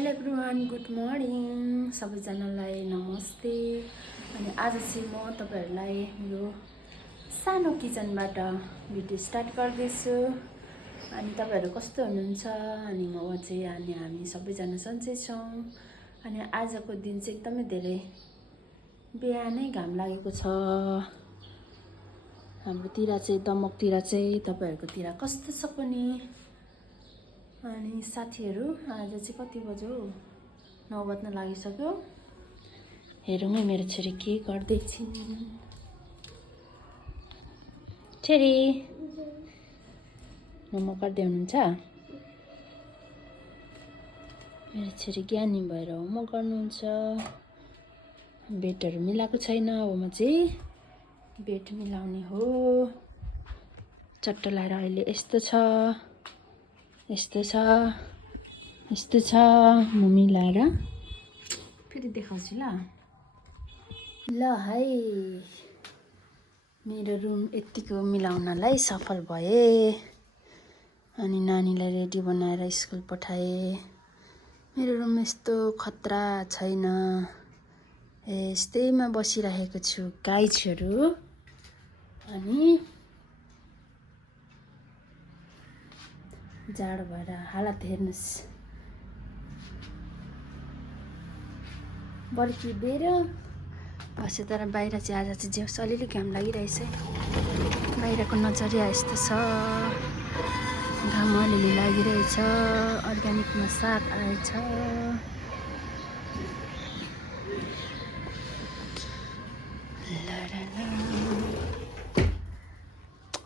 Hello everyone, good morning सबैजनालाई नमस्ते। अनि आज चाहिँ म तपाईहरुलाई मेरो सानो किचनबाट भिडियो स्टार्ट गर्दैछु। अनि तपाईहरु कस्तो हुनुहुन्छ? अनि म चाहिँ हामी सबैजना सन्चै छौं। अनि आजको दिन चाहिँ एकदमै धेरै बिहानै घाम लागेको छ। हाम्रोतिर चाहिँ दमकतिर चाहिँ तपाईहरुकोतिर कस्तो छ पनि? अनि साथीहरु आज चाहिँ कति बज्यो? 9 बज्न लागिसक्यो। हेरौँ है मेरो छोरी के गर्दै छिन्। छोरी होमवर्क गर्दै हुनुहुन्छ? मेरो छोरी ज्ञानी भएर होमवर्क गर्नुहुन्छ। बेटहरु मिलाएको छैन, अब म चाहिँ बेट मिलाउने हो। चट्ट लाएर अहिले यस्तो छ, यस्तो छ, यस्तो छ। म मिलाएर फेरि देखाउँछु ल। ल है, मेरो रुम यतिको मिलाउनलाई सफल भए। अनि नानीलाई रेडी बनाएर स्कुल पठाए। मेरो रुम यस्तो खतरा छैन, यस्तैमा बसिरहेको छु गाइजहरु। अनि जाडो भएर हालत हेर्नुस्। बर्किँदैन बस्यो तर बाहिर चाहिँ आज चाहिँ जेउस अलिअलि घाम लागिरहेछ। बाहिरको नजरिया यस्तो छ, घाम अलिअलि लागिरहेछ। अर्ग्यानिकमा साग आएछ।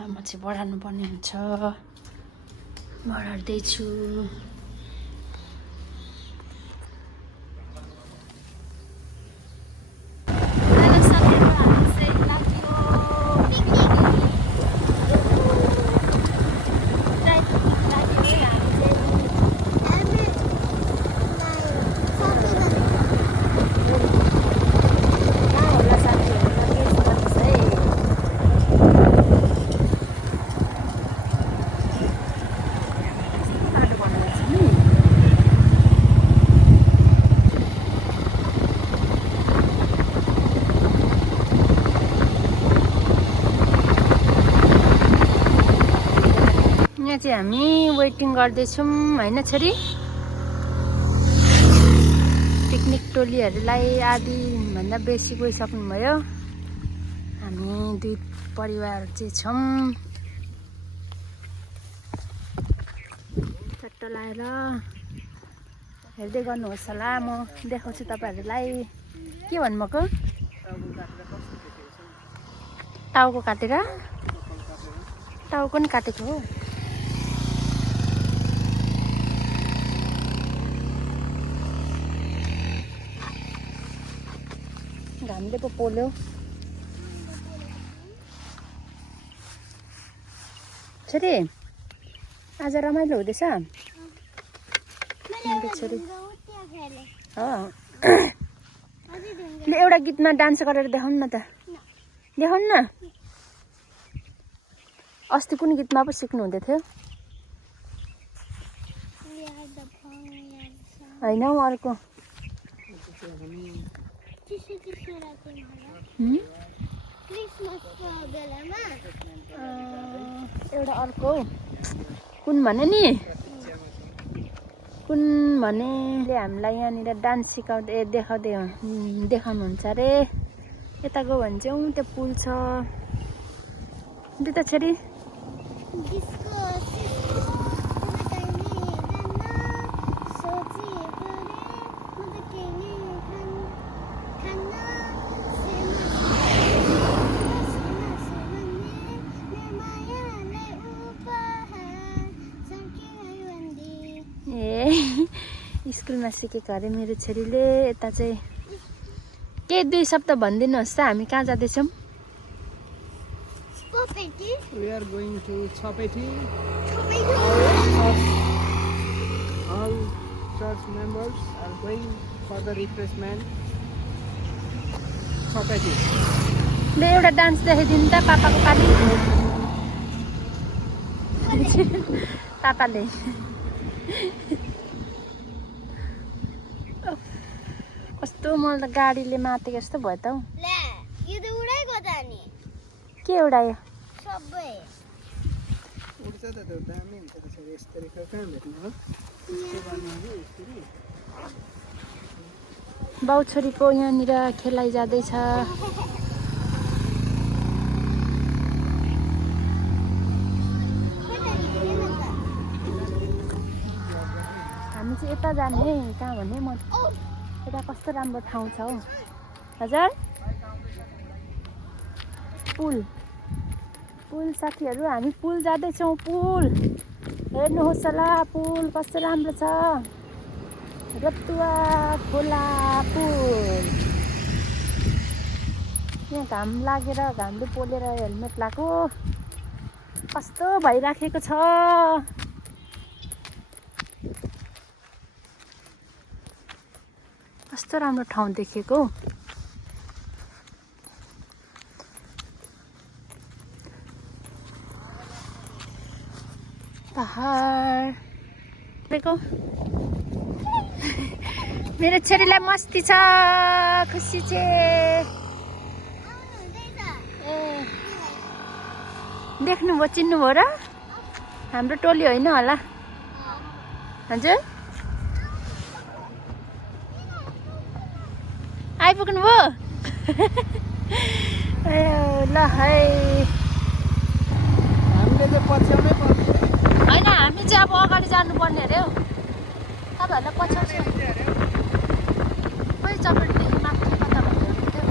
म चाहिँ बढार्नु पर्ने हुन्छ, बढार्दैछु। यहाँ चाहिँ हामी वेटिङ गर्दैछौँ हैन छोरी? पिकनिक टोलीहरूलाई आधी भन्दा बेसी गइसक्नुभयो। हामी दुई परिवार चाहिँ छौँ। चट्ट लाएर हेर्दै गर्नुहोस् होला। म देखाउँछु तपाईहरुलाई। के भन्नुभएको? टाउको काटेर? टाउको नि काटेको हो। घामले पो पोल्यो। छोरी आज रमाइलो हुँदैछ? छोरी एउटा गीतमा डान्स गरेर देखाउनु न त। देखाउनु न। अस्ति कुन गीतमा पो सिक्नु हुँदै थियो? हैन अर्को। एउटा अर्को कुन भने नि? कुन भनेले हामीलाई यहाँनिर डान्स सिकाउँदै देखाउनुहुन्छ अरे। यता गयो भने चाहिँ त्यो पुल छ। त्यता छोरी स्कुलमा सिकेको अरे मेरो छोरीले। यता चाहिँ के दुई शब्द भनिदिनुहोस् त, हामी कहाँ जाँदैछौँ? We are going to Chapeti. All church members are going for the refreshment. Chapeti. ले एउटा डान्स देखाइदिनु त पापाको पाली। पापाले कस्तो मलाई त गाडीले मातेको जस्तो भयो त हौ ले यो त उडाइको त नि के उडायो सबै उड्छ त त्यो दामी हुन्छ त्यसरी यस्तरी कहाँ भेट्नु हो यस्तो गर्नु हो यसरी बाउ छोरीको यहाँनिर खेलाइ जाँदैछ हामी चाहिँ यता जाने कहाँ भने म यता कस्तो राम्रो ठाउँ छ हौ हजुर पुल पुल साथीहरू हामी पुल जाँदैछौँ पुल हेर्नुहोस् होला पुल कस्तो राम्रो छ रतुवा खोला पुल यहाँ घाम लागेर घामले पोलेर हेलमेट लगाएको कस्तो भइराखेको छ कस्तो राम्रो ठाउँ देखेको पहाड देखेको मेरो छोरीलाई मस्ती छ खुसी छ देख्नुभयो चिन्नुभयो र हाम्रो टोली होइन होला हजुर आइपुग्नु भयो ल है हामीले चाहिँ पछ्याउनै पर्छ होइन हामी चाहिँ अब अगाडि जानुपर्ने अरे हौ तपाईँहरूलाई पछ्याउँछु खोइ चपेटदेखि माथि कता भन्दै हुनुहुन्थ्यो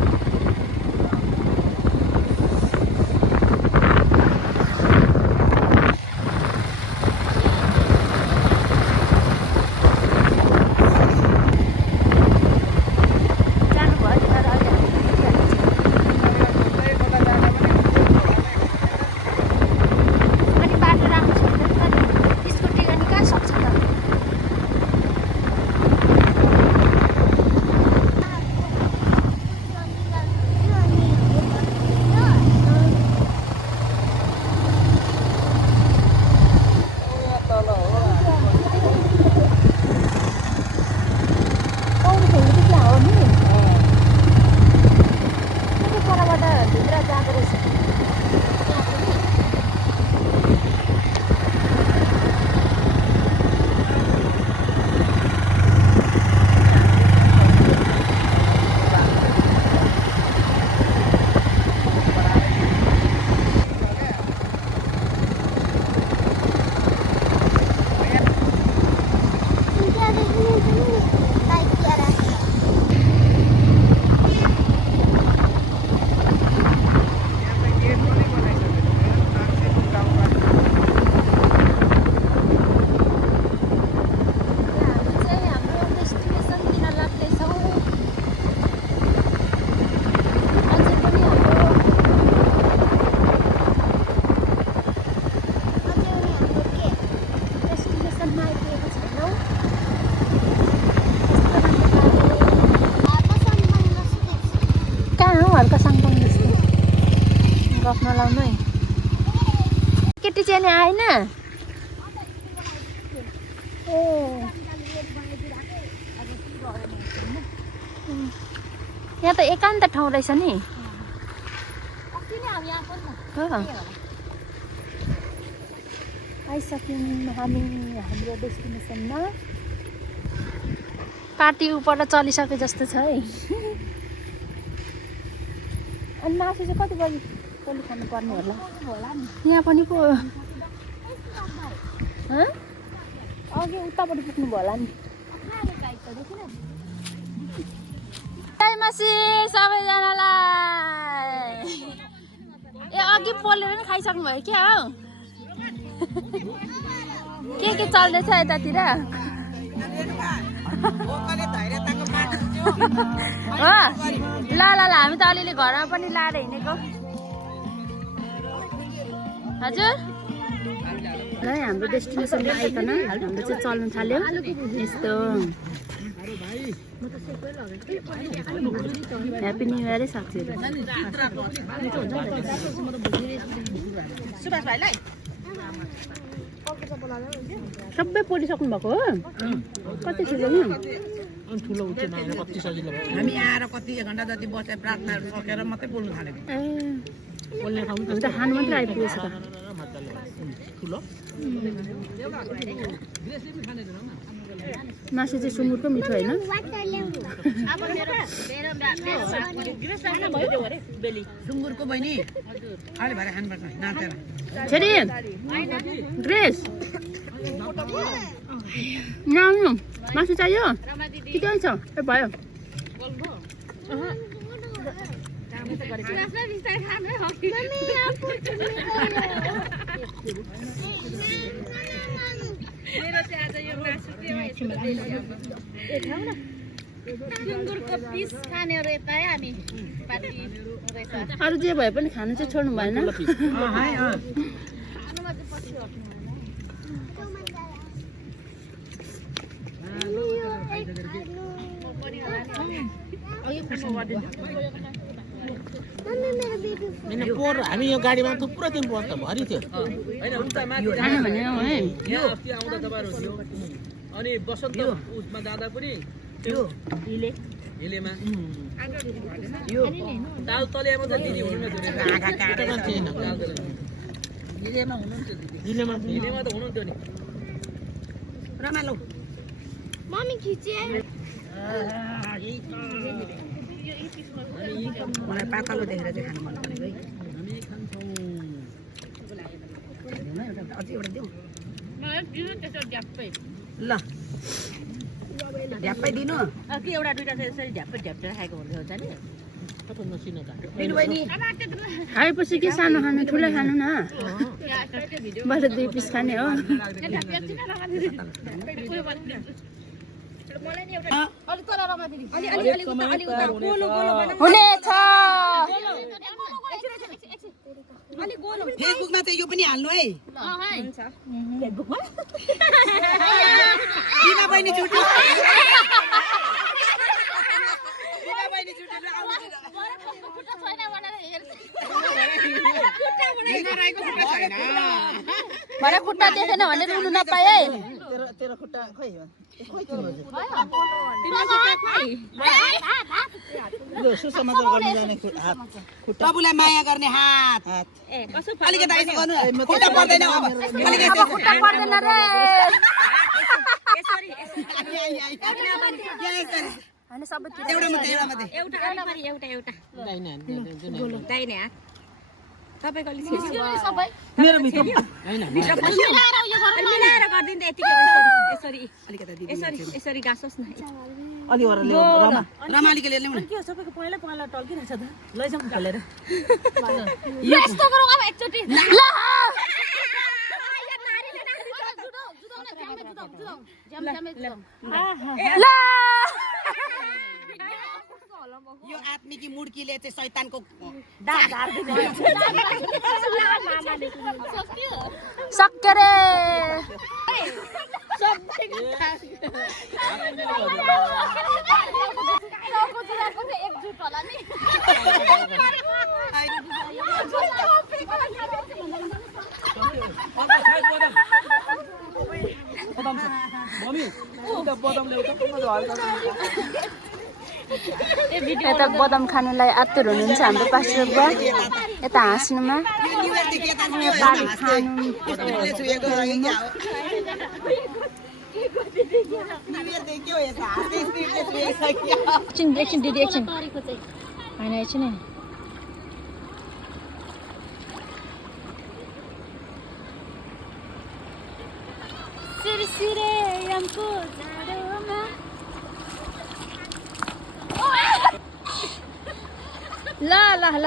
गफ नलाउनु है केटी चाहिँ नि आएन ए यहाँ त एकान्त ठाउँ रहेछ नि आइसक्यौँ हामी हाम्रो डेस्टिनेसनमा पार्टी उपर चलिसके जस्तो छ है अनि मासु चाहिँ कति बजी पोली खानु पर्ने होला यहाँ पनि पो अघि उतापट्टि पुग्नु भयो होला नि मासी सबैजनालाई ए अघि पोलेर नि खाइसक्नु भयो क्या हौ के चल्दैछ यतातिर हो ल हामी त अलिअलि घरमा पनि लाएर हिँडेको हजुर ल हाम्रो डेस्टिनेसनमा आइकन हाम्रो चाहिँ चल्नु थाल्यो यस्तो ह्याप्पी न्यु इयर है साथीहरू सबै पोलिसक्नु भएको हो कति ठुलो अनि ठुलो उठेन आएर कति सजिलो भयो हामी आएर कति 1 घण्टा जति बसेर प्रार्थनाहरू सकेर मात्रै बोल्नु थालेको बोल्ने ठाउँ अन्त खानु मात्रै आइपुगेछ त मजाले ठुलो मासु चाहिँ सुँगुरको मिठो होइन सुँगुरको बहिनी अहिले भरे खानुपर्छ नाचेर छोरी ग्रेस नआउनु मासु चाहियो कि त्यही छ ए भयो अरू जे भए पनि खानु चाहिँ छोड्नु भएन पोहोर हामी यो गाडीमा थुप्रो दिन पर्छ भरि थियो खानु भने है अस्ति आउँदा तपाईँहरू थियो अनि बसन्त उसमा जाँदा पनि त्यो हिलेमा ताल तलियामा त दिदी हुनुहुन्थ्यो हिलेमा त हुनुहुन्थ्यो नि रमाइलो मम्मी खिचे मलाई पातलो देखेर चाहिँ खानु मन परेको है हामी खान्छौँ अझै एउटा दिउँ ल ढ्याप्पै दिनु एउटा दुईटा चाहिँ यसरी ढ्याप्पै ढ्याप्दै खाएको हुन्छ नि कस्तो नसिनो काट्यो दिनु बहिनी खाएपछि के सानो खानु ठुलै खानु न बरु 2 पिस खाने हो हुनेछ फेसबुकमा चाहिँ यो पनि हाल्नु है दिना बहिनी जुट्यो भरे खुट्टा देखेन भने रुनु नपाए है तेरो खुट्टा खोइ सुसमाचार गर्ने जाने हात प्रभुलाई माया गर्ने हात अलिकति यसो गर्नु खुट्टा पर्दैन अब अलिकति खुट्टा पर्दैन रे हैन सबैतिर एउटा मात्रै दाहिने हात तपाईको अलि मेरो भित्र मिलाएर गरिदिनु त यतिकै यसरी यसरी गाँसोस् न अलि वर ल्याउ रमालिको ल्याउ न के हो सबैको पहिला टल्किरहेछ त लैजाउँ खोलेर यस्तो गरौँ अब एकचोटी ल यो आत्मिकी मुड्कीले चाहिँ शैतानको सक्यो रे एकजुट होला नि यता बदाम खानुलाई आतुर हुनुहुन्छ हाम्रो पास्टर बुवा यता हाँस्नुमा बारी खानु एकछिन दिदी एकछिन होइन एकछिन है सिरसिरे हमको जाडोमा ल ल ल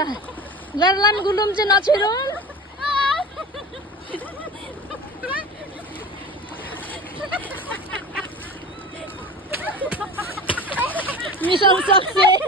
गर्लाम गुलुम चाहिँ नछिरौँ मिसन सक्सेस